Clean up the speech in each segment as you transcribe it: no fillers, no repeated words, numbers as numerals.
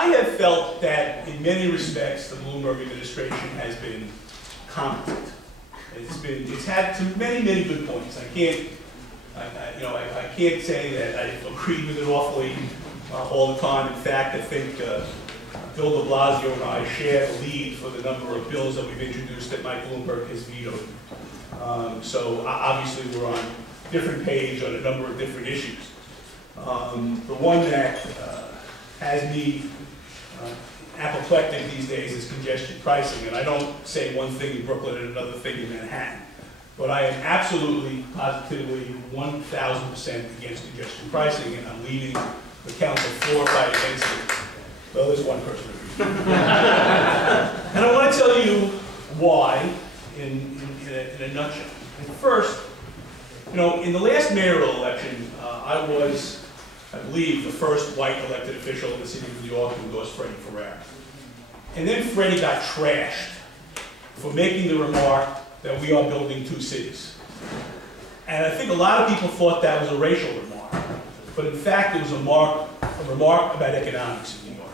I have felt that in many respects the Bloomberg administration has been competent. It's had some many good points. I can't say that I agreed with it awfully all the time. In fact, I think Bill de Blasio and I share the lead for the number of bills that we've introduced that Mike Bloomberg has vetoed. So obviously we're on a different page on a number of different issues. The one that has me apoplectic these days is congestion pricing, and I don't say one thing in Brooklyn and another thing in Manhattan. But I am absolutely, positively, 1,000% against congestion pricing, and I'm leading the council floor fight against it. Well, there's one person. And I want to tell you why in a nutshell. First, in the last mayoral election, I was, I believe, the first white elected official in the city of New York to endorse Freddie Ferrer. And then Freddie got trashed for making the remark that we are building two cities. And I think a lot of people thought that was a racial remark. But in fact, it was a remark about economics in New York.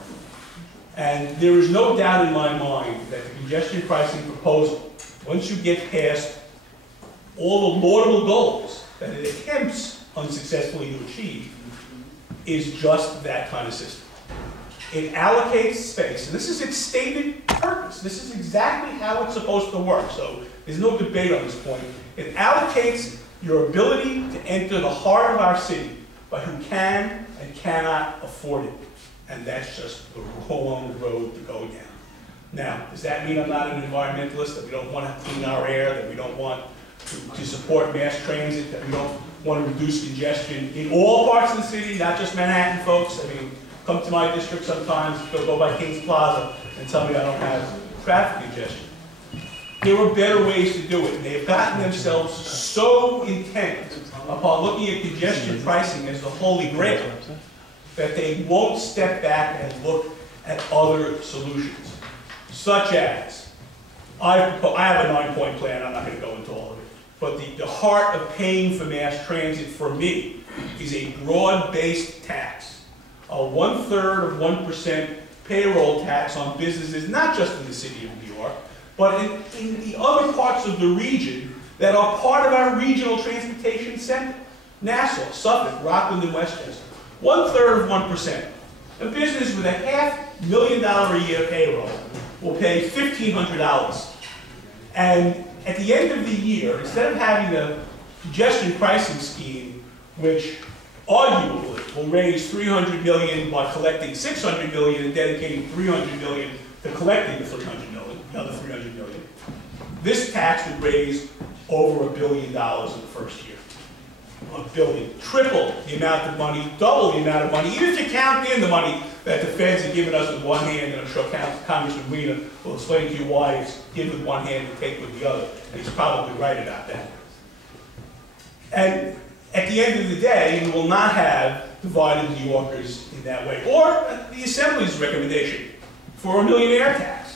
And there is no doubt in my mind that the congestion pricing proposal, once you get past all the laudable goals that it attempts unsuccessfully to achieve, is just that kind of system. It allocates space, and this is its stated purpose. This is exactly how it's supposed to work, so there's no debate on this point. It allocates your ability to enter the heart of our city by who can and cannot afford it. And that's just the wrong road to go down. Now, does that mean I'm not an environmentalist, that we don't want to clean our air, that we don't want to support mass transit, that we don't want to reduce congestion in all parts of the city, not just Manhattan, folks? I mean, come to my district sometimes, go by Kings Plaza, and tell me I don't have traffic congestion. There are better ways to do it, and they've gotten themselves so intent upon looking at congestion pricing as the holy grail that they won't step back and look at other solutions, such as, I have a 9-point plan, I'm not going to go into all of it, but the heart of paying for mass transit for me is a broad-based tax, a 1/3 of 1% payroll tax on businesses, not just in the city of New York, but in the other parts of the region that are part of our regional transportation center. Nassau, Suffolk, Rockland, and Westchester. 1/3 of 1%. A business with a $500,000 a year payroll will pay $1,500. And at the end of the year, instead of having a congestion pricing scheme, which arguably will raise $300 million by collecting $600 million and dedicating $300 million to collecting the $300 million, another $300 million, this tax would raise over $1 billion in the first year. $1 billion. Triple the amount of money, double the amount of money, even if you count in the money that the feds have given us with one hand, and I'm sure Congressman Weiner will explain to you why it's give with one hand and take with the other. And he's probably right about that. And at the end of the day, we will not have divided New Yorkers in that way. Or the Assembly's recommendation for a millionaire tax,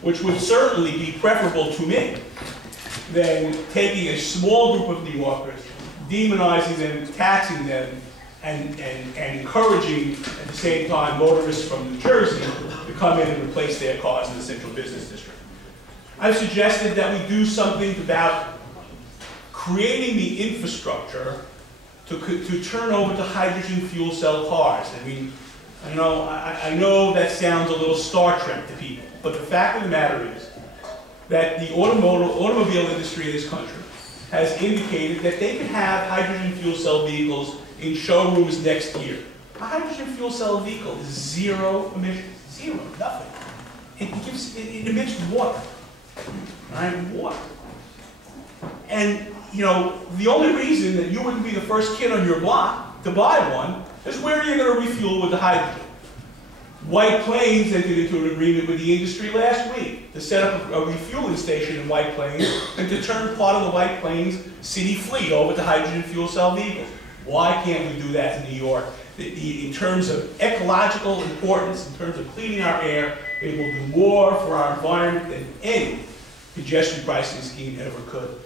which would certainly be preferable to me than taking a small group of New Yorkers, demonizing them, taxing them, and encouraging, at the same time, motorists from New Jersey to come in and replace their cars in the Central Business District. I've suggested that we do something about creating the infrastructure to turn over to hydrogen fuel cell cars. I mean, I know that sounds a little Star Trek to people, but the fact of the matter is that the automobile industry in this country has indicated that they can have hydrogen fuel cell vehicles in showrooms next year. A hydrogen fuel cell vehicle is zero emissions, zero, nothing. It emits water, right? Water. And the only reason that you wouldn't be the first kid on your block to buy one is where you're going to refuel with the hydrogen. White Plains entered into an agreement with the industry last week to set up a refueling station in White Plains and to turn part of the White Plains city fleet over to hydrogen fuel cell vehicles. Why can't we do that in New York? In terms of ecological importance, in terms of cleaning our air, it will do more for our environment than any congestion pricing scheme ever could.